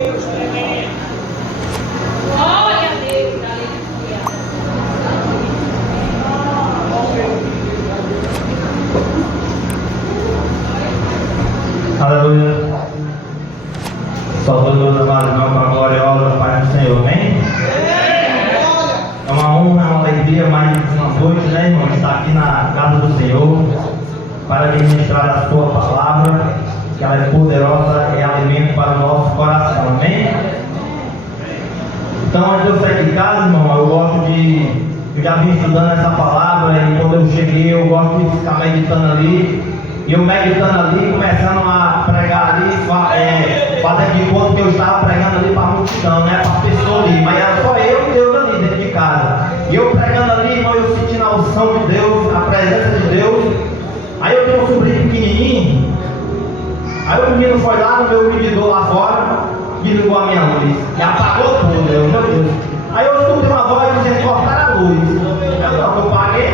Glória a Deus, aleluia. Aleluia. Saudando Deus amado, irmão, com a glória e a honra do Pai do Senhor, amém? É uma honra, é uma alegria, mais uma noite, né, irmão? Estar aqui na casa do Senhor para ministrar a sua palavra, que ela é poderosa, é alimento para o nosso coração, amém? Então, antes de eu sair de casa, irmão, eu já vim estudando essa palavra e quando eu cheguei, eu gosto de ficar meditando ali. E eu meditando ali, começando a pregar ali, fazendo de conta que eu estava pregando ali para a multidão, né? Para as pessoas ali, mas era só eu e Deus ali dentro de casa. E eu pregando ali, irmão, eu sentindo a unção de Deus, a presença de Deus. Aí eu tenho um sobrinho pequenininho. Aí o menino foi lá no meu medidor lá fora e ligou a minha luz. E apagou tudo, meu Deus. Aí eu escutei uma voz dizendo: cortar a luz. Eu paguei.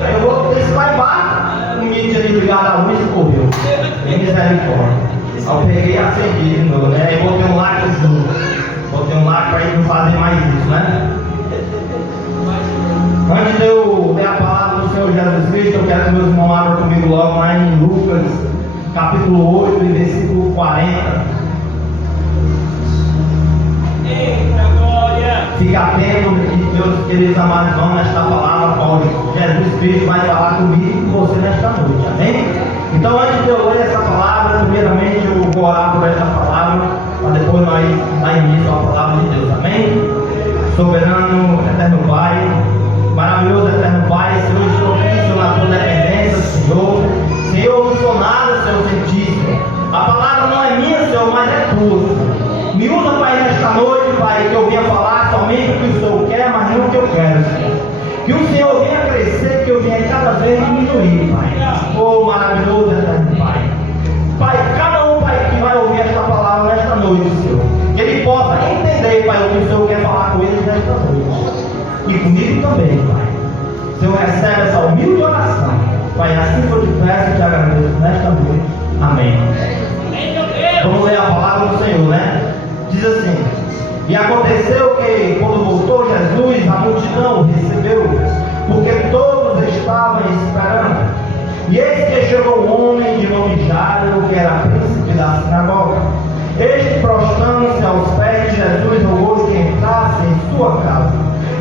Aí eu vou descer lá embaixo. O menino tinha desligado a luz e correu. Em misericórdia. Aí eu peguei e acendi de novo, né? Aí botei um lacre junto. Botei um lacre para ele não fazer mais isso, né? Antes de eu ler a palavra do Senhor Jesus Cristo, eu quero que meus irmãos abram comigo logo lá em Lucas, capítulo 8, e versículo 40. Fica atento, meus queridos amados irmãos, nesta palavra, onde Jesus Cristo vai falar comigo e com você nesta noite, amém? Então, antes de eu ler essa palavra, primeiramente eu vou orar por essa palavra, para depois nós dar início à palavra de Deus, amém? Soberano, eterno Pai, maravilhoso eterno Pai, Senhor, estou aqui, Senhor, na tua dependência, Senhor. Senhor, eu não sou nada, Senhor Santíssimo. A palavra não é minha, Senhor, mas é tua. Me usa, Pai, nesta noite, Pai, que eu venha falar somente o que o Senhor quer, mas não o que eu quero, Senhor. Que o Senhor venha crescer, que eu venha cada vez diminuir, Pai. Oh, maravilhoso eterno Pai. Pai, cada um, Pai, que vai ouvir esta palavra nesta noite, Senhor, que ele possa entender, Pai, o que o Senhor quer falar com eles nesta noite. E comigo também, Pai. Senhor, recebe essa humilde oração. Pai, assim que eu te peço e te agradeço nesta noite. Amém. Vamos ler a palavra do Senhor, né? Diz assim: e aconteceu que, quando voltou Jesus, a multidão o recebeu, porque todos estavam esperando. E eis que chegou um homem de nome Jairo, que era príncipe da sinagoga. Este, prostrando-se aos pés de Jesus, rogou que entrasse em sua casa,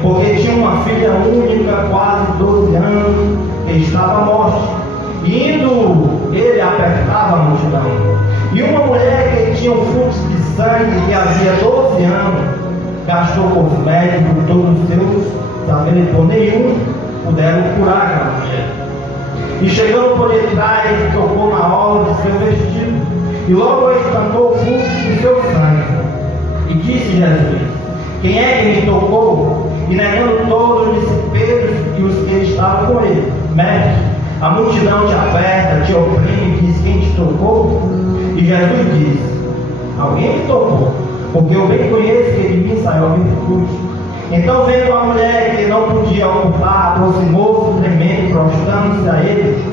porque tinha uma filha única, quase 12 anos, que estava morta. E indo, ele apertava a multidão. E uma mulher que tinha um fluxo de sangue, que havia 12 anos, gastou com os médicos todos os seus saberes, por nenhum puderam curar aquela mulher. E chegando por detrás, tocou na orla de seu vestido, e logo estancou o fluxo de seu sangue. E disse Jesus: quem é que me tocou? E negando todos, disse Pedro e os que estavam com ele: mestre, a multidão te aperta, te oprime, diz: quem te tocou? E Jesus disse: alguém me tocou, porque eu bem conheço que de mim saiu a virtude. Então, vendo a mulher que não podia ocupar, aproximou-se tremendo, prostrando-se a ele,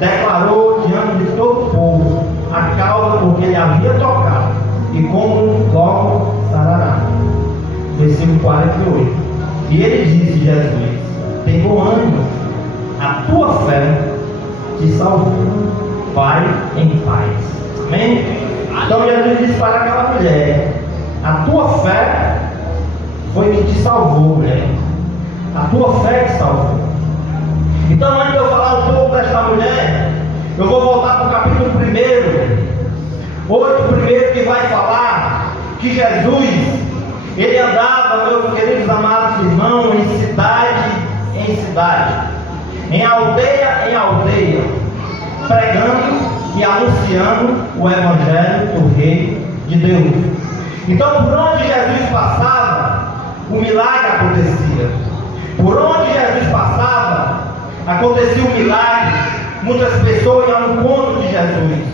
declarou diante de todo o povo a causa por que ele havia tocado, e como logo sarará. Versículo 48. E ele disse: Jesus, tem bom ânimo, a tua fé te salvou, vai em paz. Amém? Então Jesus disse para aquela mulher: a tua fé foi que te salvou, mulher. A tua fé te salvou. Então, antes de eu falar um pouco desta mulher, eu vou voltar para o capítulo 1. Hoje, o primeiro que vai falar que Jesus, ele andava, meus queridos amados irmãos, em cidade, em aldeia, pregando e anunciando o Evangelho do Rei de Deus. Então, por onde Jesus passava, o milagre acontecia. Por onde Jesus passava, acontecia o milagre. Muitas pessoas iam ao encontro de Jesus.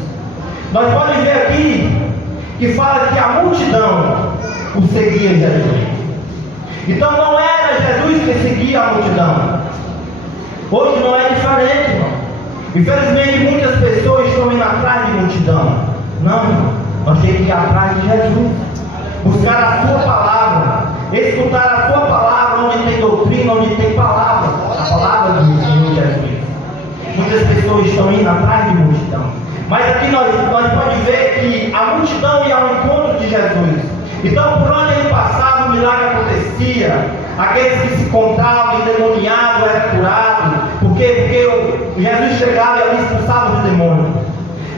Nós podemos ver aqui que fala que a multidão o seguia Jesus. Então não era Jesus que seguia a multidão. Hoje não é diferente, irmão. Infelizmente muitas pessoas estão indo atrás de multidão. Não, irmão. Nós temos que ir atrás de Jesus. buscar a sua palavra, escutar a sua palavra, onde tem doutrina, onde tem palavra, a palavra do Senhor Jesus. Muitas pessoas estão indo atrás de multidão, mas aqui nós podemos ver que a multidão ia ao encontro de Jesus. Então, por onde ele passava, o milagre acontecia. Aqueles que se encontravam endemoniados eram curados. Porque Jesus chegava e ali expulsava os demônios.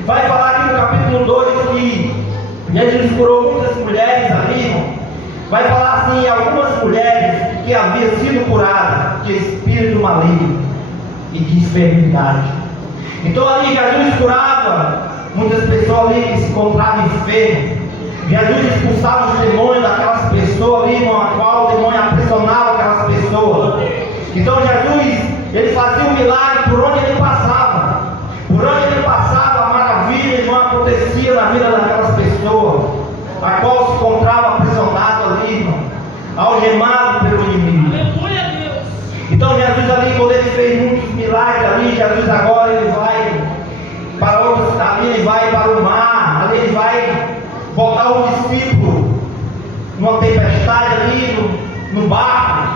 Vai falar aqui no capítulo 2 que Jesus curou muitas mulheres ali, irmão. Vai falar assim, algumas mulheres que haviam sido curadas de espírito maligno e de enfermidade. Então ali Jesus curava muitas pessoas ali que se encontravam enfermas. Jesus expulsava os demônios daquelas pessoas ali, irmão, a qual o demônio aprisionava aquelas pessoas. Então Jesus, ele fazia um milagre por onde ele passava. Por onde ele passava, maravilhas não acontecia na vida daquelas pessoas, a qual se encontrava aprisionado ali, irmão, algemado pelo inimigo. Aleluia, Deus. Então Jesus ali, quando ele fez muitos milagres ali, Jesus agora ele vai para outros, ali ele vai para o mar, ali ele vai botar o discípulo numa tempestade ali no barco,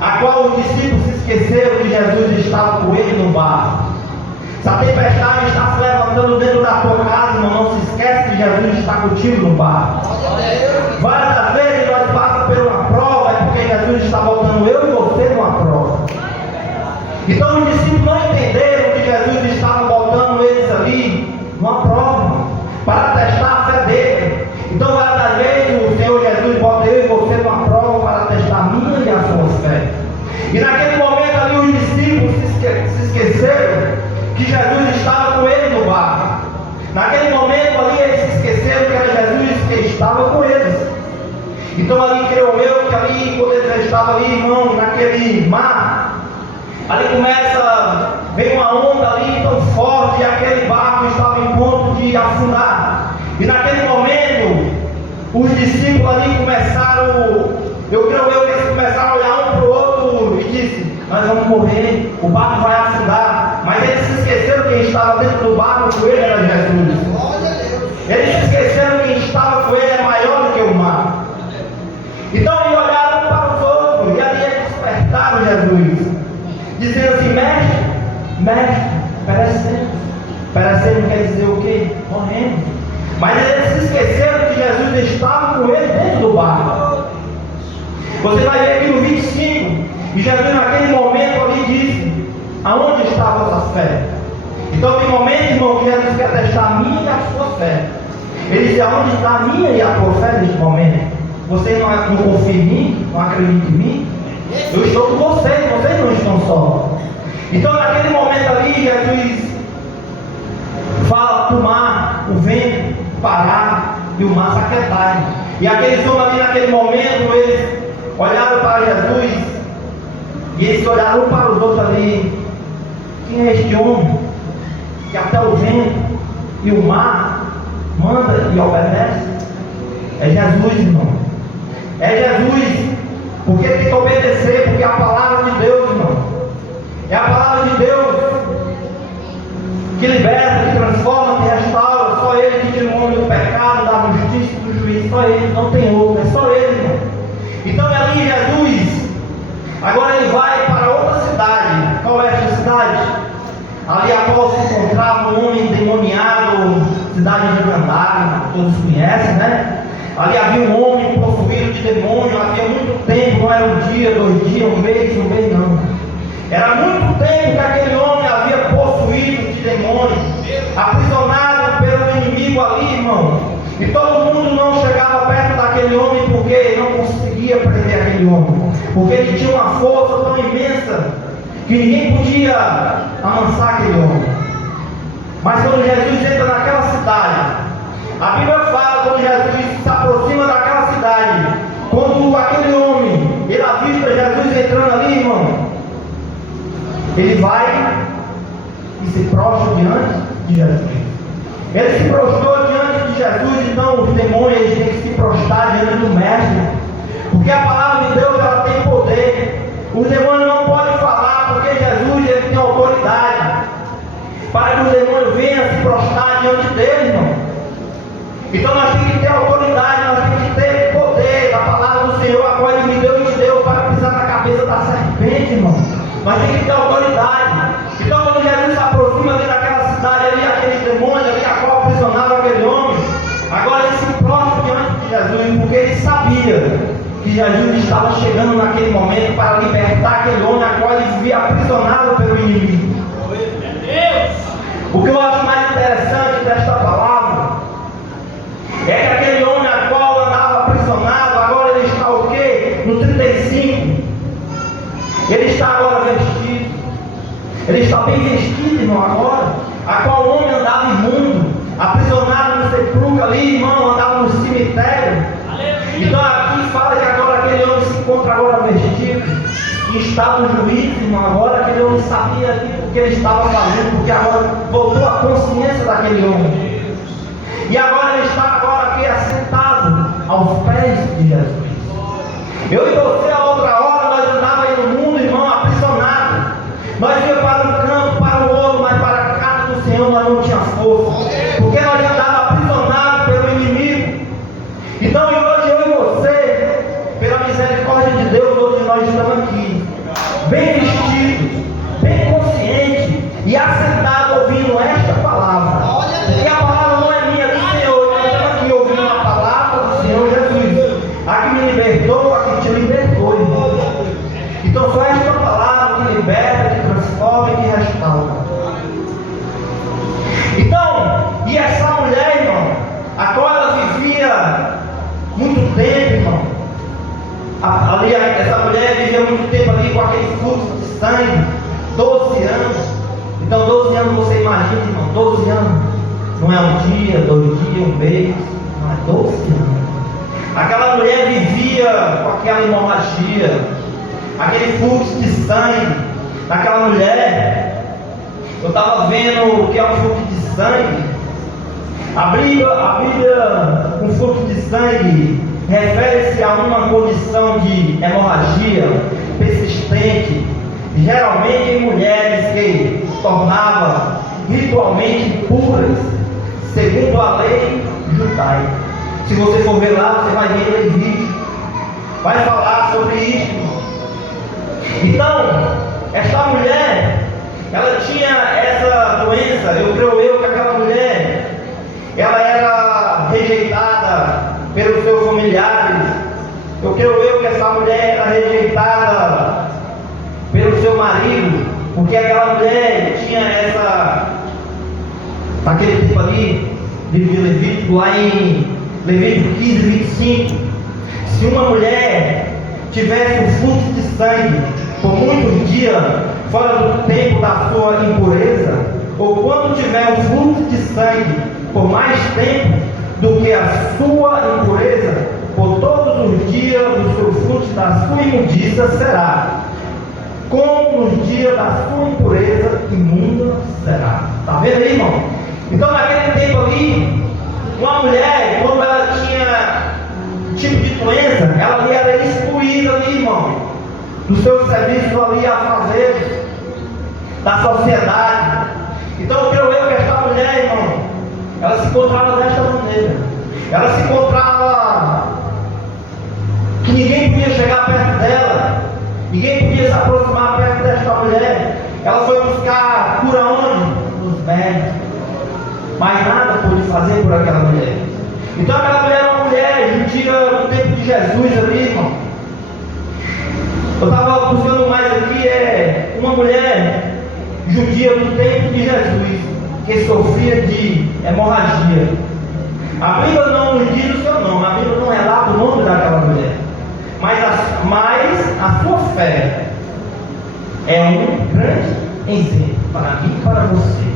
a qual os discípulos se esqueceram que Jesus estava com ele no barco. Se a tempestade está se levantando dentro da tua casa, irmão, não se esquece que Jesus está contigo no barco. Várias das vezes nós passamos por uma prova, é porque Jesus está botando eu e você numa prova. Então os discípulos não entenderam que Jesus estava botando eles ali numa prova, para testar a fé dele. Então várias das vezes o Senhor Jesus bota eu e você numa prova para testar a minha e a sua fé. E naquele momento ali os discípulos se esqueceram que Jesus estava com ele no barco. Naquele momento ali eles se esqueceram que era Jesus que estava com eles. Então ali creio eu que ali quando eles estavam ali, irmão, naquele mar, ali vem uma onda ali tão forte e aquele barco estava em ponto de afundar. E naquele momento os discípulos ali começaram, eu creio eu que eles começaram a olhar um para o outro e disse: nós vamos morrer, o barco vai afundar. Mas eles se esqueceram que quem estava dentro do barco com ele era Jesus. Eles se esqueceram que quem estava com ele é maior do que o mar. Então eles olharam um para os outros e ali eles despertaram Jesus, dizendo assim: mestre, perecemos. Perecemos quer dizer o quê? Morremos. Mas eles se esqueceram que Jesus estava com ele dentro do barco. Você vai ver aqui no 25, e Jesus naquele momento ali disse: aonde está a vossa fé? Então tem momentos, irmão, que Jesus quer testar a minha e a sua fé. Ele diz: aonde está a minha e a tua fé neste momento? Você não confia em mim? Não acredita em mim? Eu estou com vocês não estão só. Então naquele momento ali, Jesus fala para o mar, o vento parar e o mar se aquietar. E aqueles homens ali naquele momento, eles olharam para Jesus e eles olharam um para os outros ali: quem é este homem que até o vento e o mar manda e obedece? É Jesus, irmão. É Jesus, porque tem que obedecer, porque é a palavra de Deus, irmão. É a palavra de Deus que liberta, que transforma, que restaura. Só Ele que tira o homem do pecado, da justiça e do juízo. Só Ele, não tem outro, é só Ele, irmão. Então ali Jesus, agora ele vai para outra cidade. Qual é essa cidade? Ali a qual se encontrava um homem endemoniado, cidade de Grandara, todos conhecem, né? Ali havia um homem possuído de demônio, havia muito tempo, não era um dia, 2 dias, um mês não. Era muito tempo que aquele homem havia possuído de demônio, aprisionado pelo inimigo ali, irmão. E todo mundo não chegava perto daquele homem porque não conseguia prender aquele homem, porque ele tinha uma força tão imensa que ninguém podia amansar aquele homem. Mas quando Jesus entra naquela cidade, a Bíblia fala, quando Jesus se aproxima daquela cidade, quando aquele homem, ele avista Jesus entrando ali, irmão, ele vai e se prostra diante de Jesus. Ele se prostrou diante de Jesus. Então os demônios eles têm que se prostrar diante do Mestre, porque a palavra de Deus ela tem poder. Os demônios não podem falar, porque Jesus ele tem autoridade para que os demônios venham se prostrar diante dele, irmão. Então nós temos que ter autoridade, nós temos que ter poder mas tem que ter autoridade. Então quando Jesus se aproxima ali daquela cidade ali, aquele demônio ali, a qual aprisionava aquele homem, agora ele se prostra diante de Jesus, porque ele sabia que Jesus estava chegando naquele momento para libertar aquele homem a qual ele vivia aprisionado pelo inimigo. O que eu acho mais interessante desta palavra é que aquele homem a qual andava aprisionado, agora ele está o quê? No 35. Ele está agora vestido. Ele está bem vestido, irmão, agora. A qual o homem andava imundo, aprisionado no sepulcro ali, irmão, andava no cemitério. Então aqui fala que agora aquele homem se encontra agora vestido, em estado de juízo, irmão. Agora aquele homem sabia o que ele estava fazendo, porque agora voltou a consciência daquele homem. E agora ele está agora aqui assentado aos pés de Jesus. Eu e você, a outra hora, nós andávamos aí no mundo, irmão, aprisionado. Nós íamos para um canto, para o outro, mas para a casa do Senhor nós não tínhamos força, porque nós andávamos aprisionados pelo inimigo. Então hoje eu e você, pela misericórdia de Deus, hoje nós estamos aqui, bem vestidos, bem conscientes e assentados ouvindo esta palavra. E a palavra não é minha, é do Senhor. Nós estamos aqui ouvindo a palavra do Senhor Jesus, a que me libertou, a que te libertou, irmão. Então só esta palavra que liberta, que transforma e que restaura. Então, e essa mulher, irmão, a qual ela vivia muito tempo, irmão, ali essa mulher vivia muito tempo ali com aquele fluxo de sangue, 12 anos. Então 12 anos você imagina, irmão, 12 anos não é um dia, 2 dias, um mês, não é 12 anos. Aquela mulher vivia com aquela hemorragia, aquele fluxo de sangue naquela mulher. Eu estava vendo o que é um fluxo de sangue. A Bíblia, um fluxo de sangue refere-se a uma condição de hemorragia persistente, geralmente em mulheres que tornavam ritualmente puras, segundo a lei judaica. Se você for ver lá, você vai ver Levítico, vai falar sobre isso. Então, esta mulher, ela tinha essa doença. Eu creio que aquela mulher, ela era rejeitada pelos seus familiares. Eu creio que essa mulher era rejeitada pelo seu marido, porque aquela mulher tinha naquele tempo ali, de Levítico, lá em Levítico 15, 25, se uma mulher tivesse um fluxo de sangue por muitos dias fora do tempo da sua impureza, ou quando tiver um fluxo de sangue por mais tempo do que a sua impureza, por todos os dias do seu fluxo da sua imundícia será, como nos dias da sua impureza, imunda será. Está vendo aí, irmão? Então naquele tempo ali, uma mulher, quando ela tinha tipo de doença, ela ali era excluída ali, irmão, do seu serviço ali a fazer, da sociedade. Então eu creio que esta mulher, irmão, ela se encontrava desta maneira. Ela se encontrava que ninguém podia chegar perto dela, ninguém podia se aproximar perto desta mulher. Ela foi buscar cura onde? Nos médicos, mas nada pôde fazer por aquela mulher. Então aquela mulher era uma mulher judia no tempo de Jesus ali, irmão. Eu estava buscando mais aqui, uma mulher judia do tempo de Jesus, que sofria de hemorragia. A Bíblia não nos diz o seu nome, a Bíblia não relata o nome daquela mulher, mas a sua fé é um grande exemplo para mim e para você.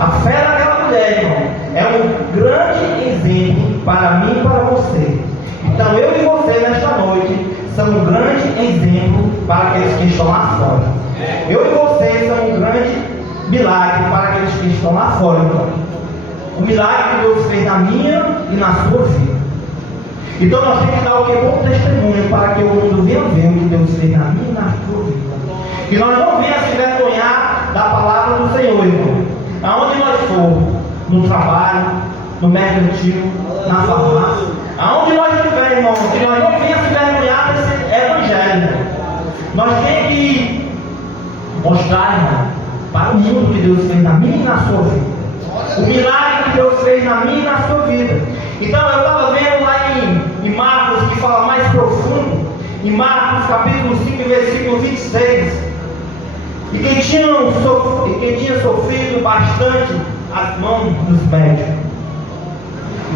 A fé daquela mulher, irmão, é um grande exemplo para mim e para você. Então eu e você nesta noite somos um grande exemplo para aqueles que estão lá fora. Eu e você somos um grande milagre para aqueles que estão lá fora, então. O milagre que Deus fez na minha e na sua vida. Então nós temos que dar o que? Bom testemunho para que o mundo venha ver o que Deus fez na minha e na sua vida. Que nós não venhamos se vergonhar da palavra do Senhor, irmão. Aonde nós formos, no trabalho, no mercantil, na farmácia, aonde nós estivermos, irmão, que nós não venhamos se vergonhar desse evangelho. Nós temos que Mostrar, irmão, para o mundo que Deus fez na minha e na sua vida. O milagre que Deus fez na minha e na sua vida. Então eu estava vendo lá em Marcos, que fala mais profundo, em Marcos capítulo 5, versículo 26. E quem tinha sofrido bastante as mãos dos médicos,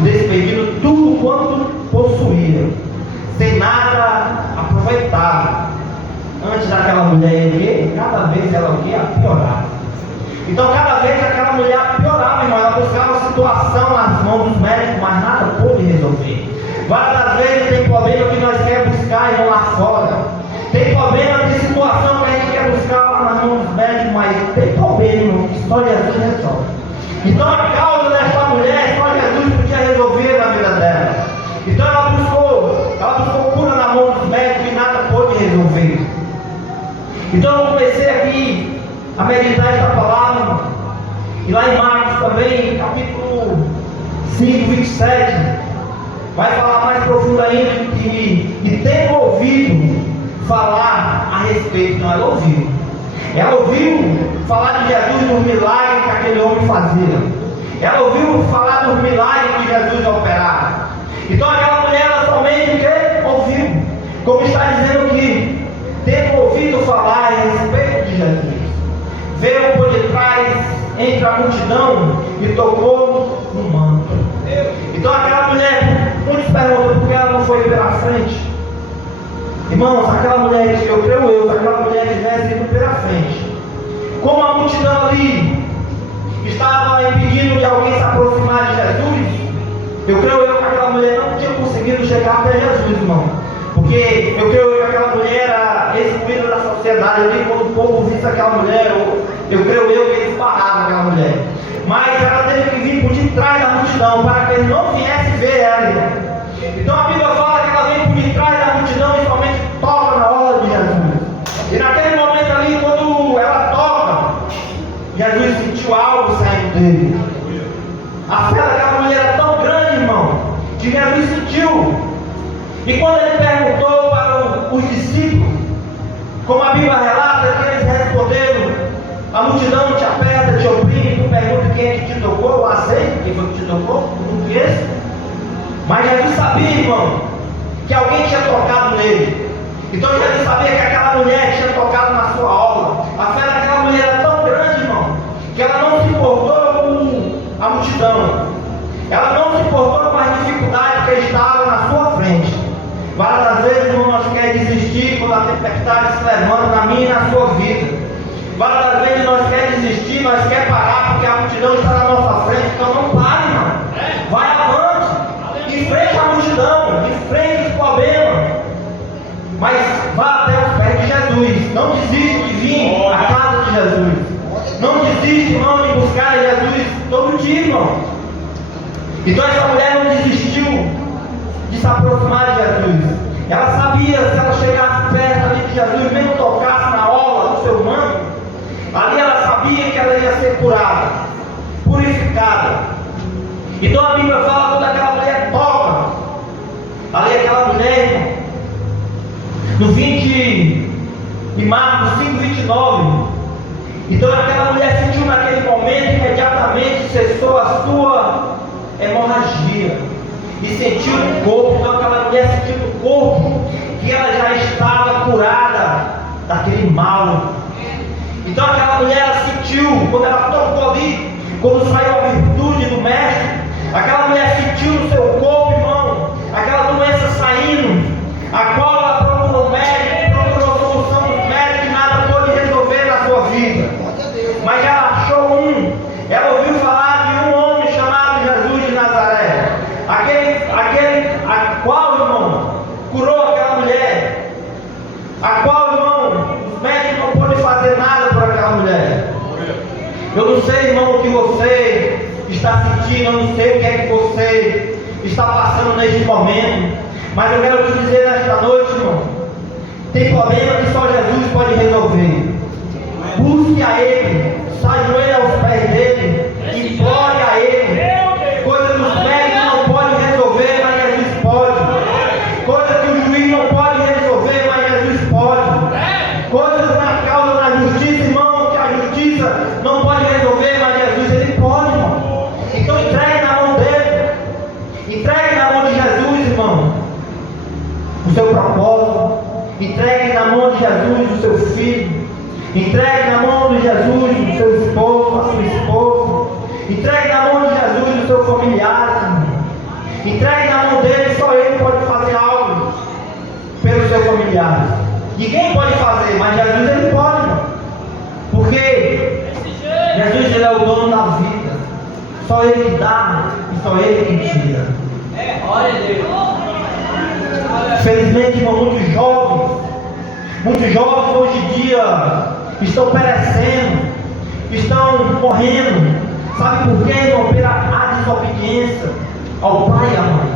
despedindo tudo quanto possuía, sem nada aproveitava. Antes daquela mulher, cada vez ela piorava. Então cada vez aquela mulher piorava, irmão. Ela buscava a situação nas mãos dos médicos, mas nada pôde resolver. Várias vezes tem problema que nós queremos buscar, irmão, lá fora. Tem problema de situação que a gente quer buscar lá nas mãos dos médicos, mas tem problema, irmão, que só Jesus resolve. Então a causa desta mulher, só Jesus podia resolver na vida dela. Então ela buscou cura na mão dos médicos e nada pôde resolver. Então eu comecei aqui a meditar esta palavra, irmão. E lá em Marcos também, capítulo 5, 27, vai falar mais profundo ainda e tendo ouvido falar a respeito, não, ela ouviu. Ela ouviu falar de Jesus, dos milagres que aquele homem fazia. Ela ouviu falar dos milagres que Jesus operava. Então aquela mulher, ela somente o que? Ouviu. Como está dizendo aqui, tendo ouvido falar a respeito de Jesus, veio por detrás entre a multidão e tocou no manto. Então aquela mulher, muitos perguntam por que ela não foi pela frente. Irmãos, aquela mulher, se aquela mulher tivesse ido pela frente, como a multidão ali estava impedindo de alguém se aproximar de Jesus, eu creio que aquela mulher não tinha conseguido chegar até Jesus, irmão. Porque eu creio que aquela mulher era excluída da sociedade ali. Quando o povo visse aquela mulher, eu creio que eles paravam aquela mulher. Mas ela teve que vir por detrás da multidão para que eles não viessem ver ela, irmão. Então a Bíblia fala que ela vem por detrás da multidão e somente toca na hora de Jesus. E naquele momento ali, quando ela toca, Jesus sentiu algo saindo dele. A fé daquela mulher era tão grande, irmão, que Jesus sentiu. E quando ele perguntou para os discípulos, como a Bíblia relata, que eles responderam: a multidão te aperta, te oprime, tu pergunta quem é que te tocou, eu aceito, quem foi que te tocou, tu não conhece. Mas Jesus sabia, irmão, que alguém tinha tocado nele. Então Jesus sabia que aquela mulher tinha tocado na sua obra. A fé daquela mulher era tão grande, irmão, que ela não se importou com a multidão. Ela não se importou com as dificuldades que estava na sua frente. Várias vezes, irmão, nós queremos desistir quando a tempestade se levanta na minha e na sua vida. Várias vezes nós queremos desistir, nós queremos parar porque a multidão está na nossa frente. Então não pare, irmão. Vai avante. Enfrente a multidão. Enfrente os problemas. Mas vá até os pés de Jesus. Não desista de vir à casa de Jesus. Não desista, irmão, de buscar Jesus todo dia, irmão. Então essa mulher não desistiu de se aproximar de Jesus. Ela sabia, se ela chegasse perto ali de Jesus, mesmo tocasse na orla do seu manto, ali ela sabia que ela ia ser curada, purificada. Então a Bíblia fala, quando aquela mulher toca, ali aquela mulher, irmão, no 20 de Marcos 5, 29, então aquela mulher sentiu naquele momento, imediatamente cessou a sua hemorragia e sentiu no corpo. Então aquela mulher sentiu no corpo que ela já estava curada daquele mal. Então aquela mulher, ela sentiu, quando ela tocou ali, quando saiu a virtude do mestre, aquela mulher sentiu no seu corpo, irmão, aquela doença saindo, a qual ela procurou médico, procurou solução dos médicos, e nada pôde resolver na sua vida. Mas ela achou ela ouviu falar de um homem chamado Jesus de Nazaré, a qual, irmão, curou aquela mulher, a qual, irmão, os médicos não podem fazer nada por aquela mulher. Eu não sei, irmão, o que você está sentindo, eu não sei o que é que você está passando neste momento, mas eu quero te dizer nesta noite, irmão, tem problema que só Jesus pode resolver. Busque a Ele, ajoelhe aos pés dele, implore a Ele. Coisa que os médicos não podem resolver, mas Jesus pode. Coisa que o juiz não pode resolver, mas Jesus pode. Coisas na causa da justiça, irmão, o seu propósito. Entregue na mão de Jesus o seu filho. Entregue na mão de Jesus o seu esposo, a sua esposa. Entregue na mão de Jesus o seu familiar. Entregue na mão dele, só ele pode fazer algo pelos seus familiares. Ninguém pode fazer, mas Jesus ele pode, irmão. Porque Jesus ele é o dono da vida. Só ele que dá e só ele que tira. Glória a Deus. Felizmente, irmão, muitos jovens hoje em dia estão perecendo, estão morrendo. Sabe por quê, irmão? Pela desobediência ao pai e à mãe.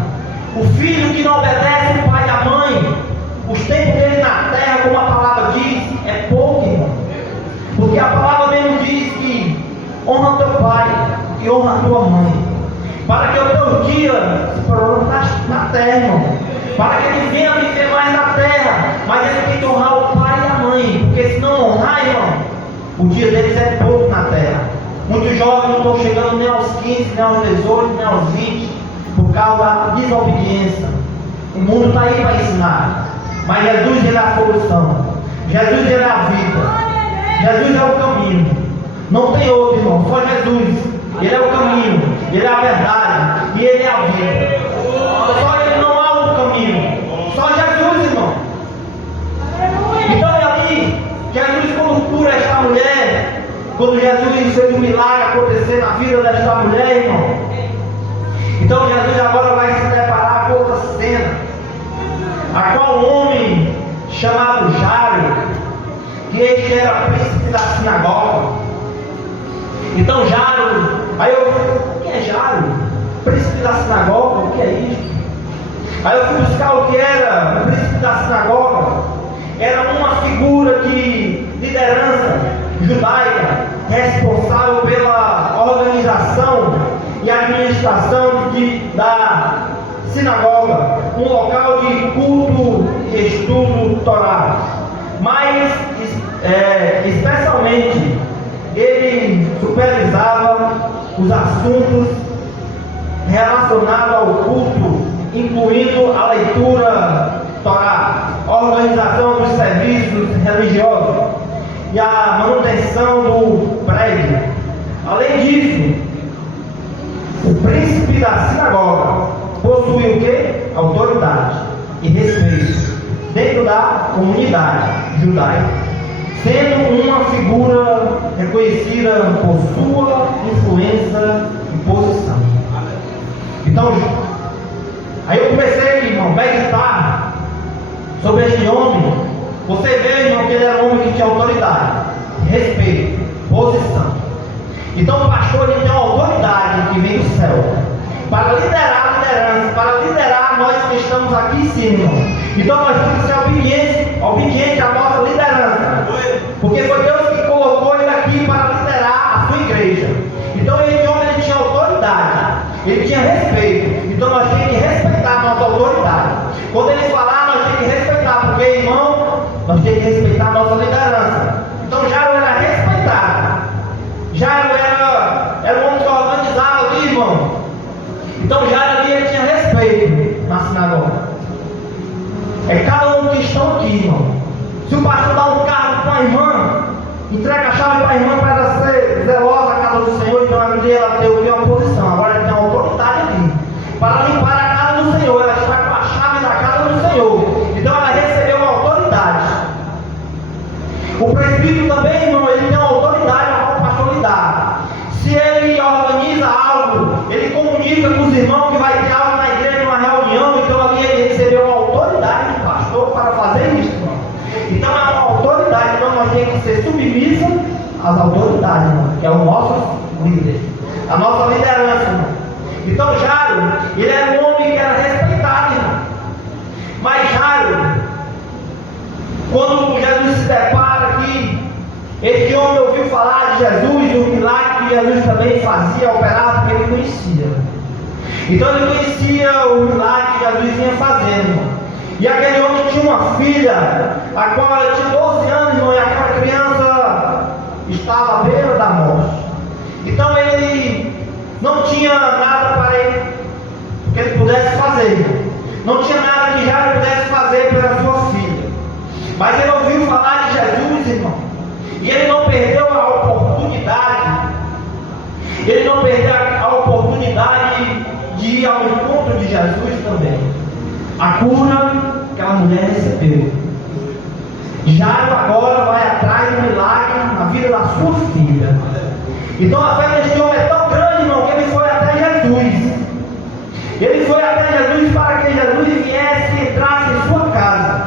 O filho que não obedece o pai e a mãe, os tempos dele na terra, como a palavra diz, é pouco, irmão. Porque a palavra mesmo diz que honra teu pai e honra tua mãe, para que o teu dia se prolongue na terra, irmão. Para que ele venha viver mais na terra, mas ele tem que honrar o pai e a mãe, porque se não honrar, irmão, o dia deles é pouco na terra. Muitos jovens não estão chegando nem aos 15, nem aos 18, nem aos 20, por causa da desobediência. O mundo está aí para ensinar, mas Jesus ele é a solução. Jesus ele é a vida. Jesus é o caminho. Não tem outro, irmão, só Jesus. Ele é o caminho, ele é a verdade e ele é a vida. Só ele não há outro caminho. Só Jesus, irmão. Então ali, Jesus quando cura esta mulher, quando Jesus fez um milagre acontecer na vida desta mulher, irmão. Então Jesus agora vai se deparar com outra cena, a qual um homem chamado Jairo, que este era príncipe da sinagoga. Então Jairo, aí eu falei, o que é Jairo? Príncipe da sinagoga, o que é isso? Aí eu fui buscar o que era o príncipe da sinagoga. Era uma figura de liderança judaica, responsável pela organização e administração da sinagoga, um local de culto e estudo Torá. Mas especialmente ele supervisava os assuntos relacionados ao culto, incluindo a leitura Torá, a organização dos serviços religiosos e a manutenção do prédio. Além disso, o príncipe da sinagoga possui o que? Autoridade e respeito dentro da comunidade judaica, sendo uma figura reconhecida por sua influência e posição. Então, aí eu comecei, irmão, a meditar sobre este homem. Você vê, irmão, que ele era um homem que tinha autoridade, respeito, posição. Então o pastor ele tem uma autoridade que vem do céu para liderar a liderança, para liderar nós que estamos aqui em cima, irmão. Então nós temos que ser obediente à nossa liderança, porque foi Deus que colocou ele aqui para liderar a sua igreja. Então esse homem ele tinha autoridade, ele tinha respeito. Então nós temos que respeitar a nossa autoridade. Quando ele falar, nós temos que respeitar, porque, irmão, nós temos que respeitar a nossa liderança. Então Jairo era respeitado. Jairo era um homem que organizava ali, irmão. Então Jairo ali ele tinha respeito na sinagoga. É cada um que estão aqui, irmão. Se o pastor dá um carro para a irmã, entrega a chave para a irmã para ela ser zelosa a casa do Senhor, então ela tem uma posição. Agora ela tem uma autoridade aqui para limpar a casa do Senhor. Ela está com a chave da casa do Senhor. Então ela recebeu uma autoridade. O presbítero também, irmão, ele tem uma autoridade para o pastor lidar. Se ele organiza algo, ele comunica com os irmãos que vai ter algo na igreja, uma reunião, então ali ele recebeu uma autoridade do pastor para fazer isso, irmão. Então é uma autoridade, então nós temos que ser submissos às autoridades, irmão, que é o nosso líder, a nossa liderança, irmão. Então Jairo, ele era um homem que era respeitado, irmão. Mas Jairo, quando Jesus se depara aqui, este homem ouviu falar de Jesus, o milagre que Jesus também fazia, operava, porque ele conhecia. Então ele conhecia o milagre que Jesus vinha fazendo. E aquele homem tinha uma filha, a qual ela tinha 12 anos, irmão, e aquela criança estava à beira da morte. Então ele não tinha nada para ele que ele pudesse fazer. Não tinha nada que Jairo pudesse fazer E ele não perdeu a oportunidade. Ele não perdeu a oportunidade de ir ao encontro de Jesus também. A cura que aquela mulher recebeu. Jairo agora vai atrás do milagre na vida da sua filha. Então a fé deste homem é tão grande, irmão, que ele foi até Jesus. Ele foi até Jesus para que Jesus viesse e entrasse em sua casa.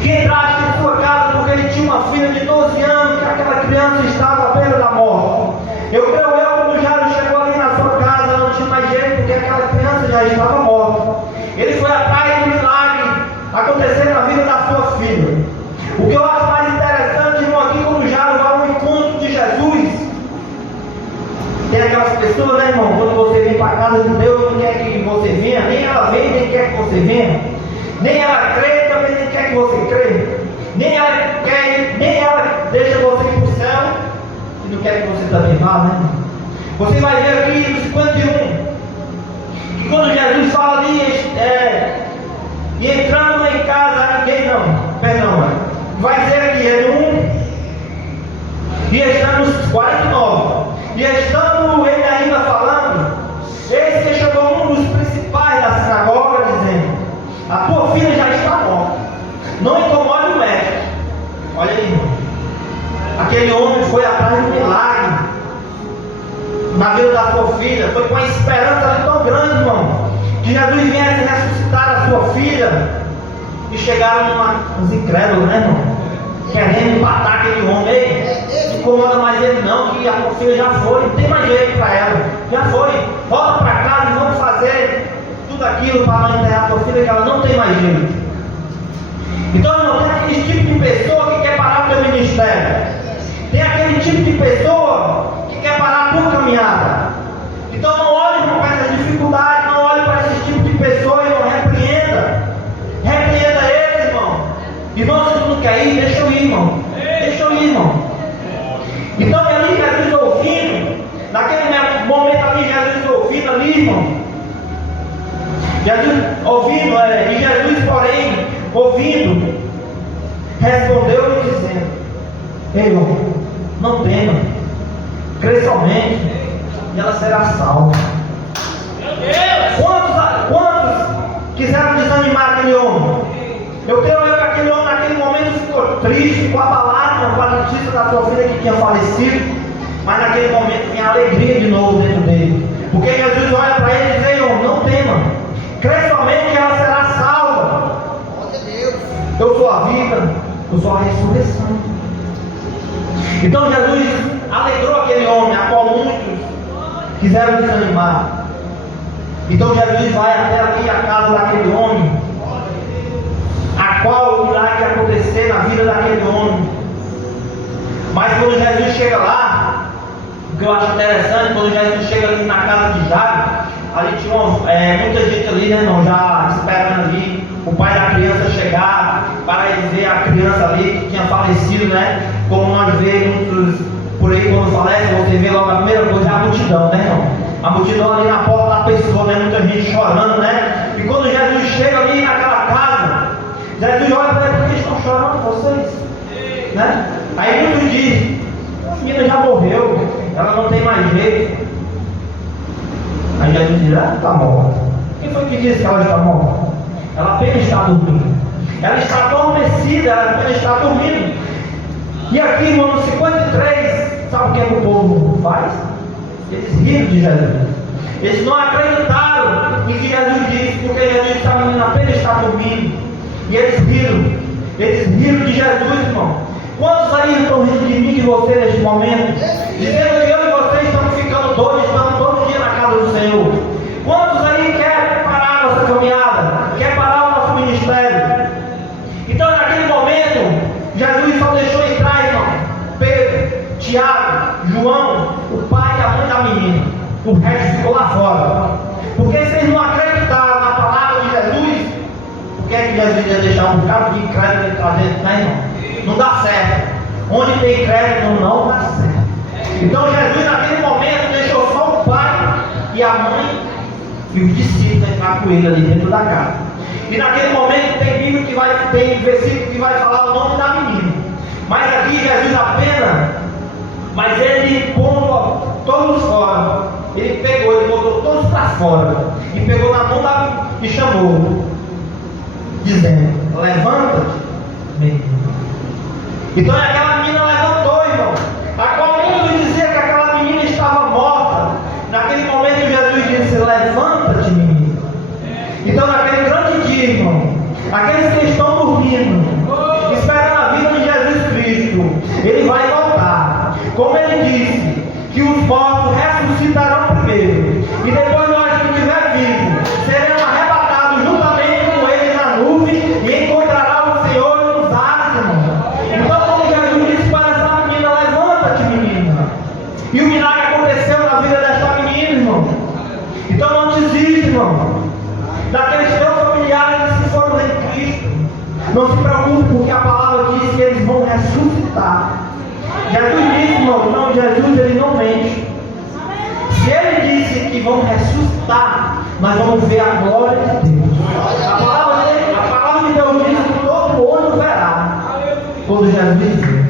Que entrasse em sua casa porque ele tinha uma filha de 12 anos, que aquela criança estava à beira da morte. Eu creio quando Jairo chegou ali na sua casa, não tinha mais jeito, porque aquela criança já estava morta. Ele foi atrás do milagre acontecer na vida da sua filha. O que eu acho mais interessante, irmão, aqui quando Jairo vai ao encontro de Jesus, tem aquelas pessoas, né, irmão, quando você vem para a casa de Deus, não quer que você venha, nem ela vem, nem quer que você venha, nem ela crê, também nem quer que você crê, nem ela deixa você ir para o céu, e não quer que você também vá, né? Você vai ver aqui no 51, que quando Jesus fala ali, e entrando em casa, ninguém vai dizer aqui, é no 1, e estando nos 49, e estando ele ainda falando, eis que chegou um dos principais da sinagoga, dizendo: a tua filha já está morta, não incomode o médico. Olha aí, irmão. Aquele homem foi atrás do milagre na vida da sua filha, foi com a esperança tão grande, irmão, que Jesus viesse ressuscitar a sua filha. E chegaram uns incrédulos, né, irmão? Querendo empatar aquele homem. Ei, não incomoda mais ele não, que a tua filha já foi, não tem mais jeito para ela. Já foi, volta para casa e vamos fazer tudo aquilo para não enterrar a tua filha, que ela não tem mais jeito. Então, irmão, tem aquele tipo de pessoa que quer parar o teu ministério. Tem aquele tipo de pessoa que quer parar a tua caminhada. Então não olhe para essas dificuldades, não olhe para esse tipo de pessoa, irmão, repreenda ele, irmão. Irmão, se tu não quer ir, deixa eu ir, irmão. Deixa eu ir, irmão. Então ali Jesus ouvindo, naquele momento ali, Jesus ouvindo ali, irmão. Jesus ouvindo, e Jesus, porém, ouvindo, respondeu-lhe dizendo: ei, irmão, não tema, crê somente, e ela será salva. Quantos quiseram desanimar aquele homem? Eu creio que aquele homem naquele momento ficou triste, ficou abalado com a notícia da sua filha que tinha falecido, mas naquele momento tinha alegria de novo dentro dele, porque Jesus olha para ele e diz: ei, homem, não tema, crê somente que ela será salva. Eu sou a vida, eu sou a ressurreição. Então Jesus alegrou aquele homem, a qual muitos quiseram desanimar. Então Jesus vai até aqui a casa daquele homem, a qual o milagre ia acontecer na vida daquele homem. Mas quando Jesus chega lá, o que eu acho interessante, quando Jesus chega ali na casa de Jairo, ali tinha muita gente ali, né, irmão, já esperando ali o pai da criança chegar para ele ver a criança ali que tinha falecido, né? Como nós vemos muitos por aí, quando falece, você vê logo a primeira coisa, a multidão, né, irmão? A multidão ali na porta da pessoa, né? Muita gente chorando, né? E quando Jesus chega ali naquela casa, Jesus olha para ele: por que estão chorando vocês? Né? Aí muitos dizem: a menina já morreu, ela não tem mais jeito. Aí Jesus diz: ela está morta. Quem foi que disse que ela está morta? Ela apenas está dormindo. Ela está adormecida, ela apenas está dormindo. E aqui, irmão, no 53, sabe o que o povo faz? Eles riram de Jesus. Eles não acreditaram em que Jesus disse, porque Jesus disse: a menina apenas está dormindo. E eles riram. Eles riram de Jesus, irmão. Quantos aí estão rindo de mim e de você neste momento? Dizendo que eu e você estamos ficando doidos, estamos todo dia na casa do Senhor. Quantos aí querem parar a nossa caminhada? Quer parar o nosso ministério? Então naquele momento, Jesus só deixou entrar, irmão, Pedro, Tiago, João, o pai e a mãe da menina. O resto ficou lá fora. Porque vocês não acreditaram na palavra de Jesus, por que é que Jesus ia deixar um bocado de crédito entrar dentro, né, irmão? Não dá certo. Onde tem crédito não dá certo. Então Jesus naquele momento deixou só o pai e a mãe e os discípulos entrar com ele ali dentro da casa. E naquele momento tem versículo que vai falar o nome da menina. Mas aqui Jesus Mas ele pondo todos fora. Ele pegou, ele botou todos para fora. E pegou na mão e chamou, dizendo: levanta-te, menino. Então aquela menina levantou, irmão. A qual muitos diziam que aquela menina estava morta. Naquele momento Jesus disse: levanta-te, menina. Então naquele grande dia, irmão, aqueles que estão dormindo, esperando a vida de Jesus Cristo, ele vai voltar. Como ele disse, que os mortos ressuscitarão primeiro, e depois nós que estiver vivos seremos arrebatados juntamente com ele na nuvem e encontrará o Senhor nos ares, irmão. Então, como Jesus disse para essa menina: levanta-te, menina. E o milagre aconteceu na vida desta menina, irmão. Então não desiste, irmão, daqueles teus familiares que foram em Cristo. Não se preocupe, porque a palavra diz que eles vão ressuscitar. Jesus disse, irmão, não, Jesus ele não mente. Se ele disse que vão ressuscitar, nós vamos ver a glória de Deus. A palavra de Deus diz que todo olho verá quando Jesus dizer.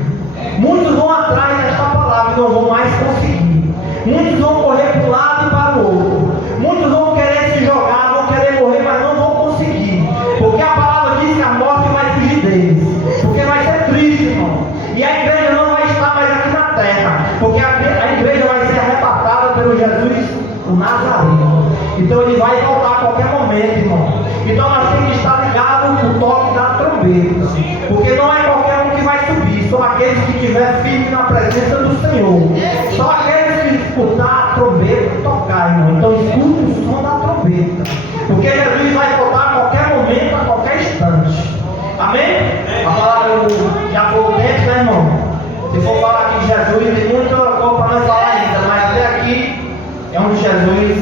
Muitos vão atrás desta palavra e não vão mais conseguir. Muitos vão correr para um lado e para o outro. Muitos vão querer se jogar, vão querer morrer, mas não vão conseguir. Porque a palavra diz que a morte vai fugir deles. Porque vai ser triste, irmão. E a igreja não vai estar mais aqui na terra. Porque a igreja vai ser arrebatada pelo Jesus, o Nazareno. Então ele vai voltar a qualquer momento, irmão. Então nós temos que estar ligados no toque da trombeta. Porque não é qualquer um que vai subir. São aqueles que estiver firme na presença do Senhor. Só aqueles que escutar a trombeta tocar, irmão. Então escute o som da trombeta. Porque Jesus vai voltar a qualquer momento, a qualquer instante. Amém? A palavra já foi o tempo, né, irmão? Se for falar aqui de Jesus, tem muita coisa para nós falar ainda, mas até aqui é onde Jesus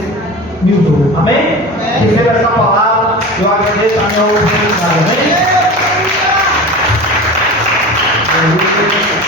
me usou. Amém? Receba essa palavra, eu agradeço a minha oportunidade. Amém?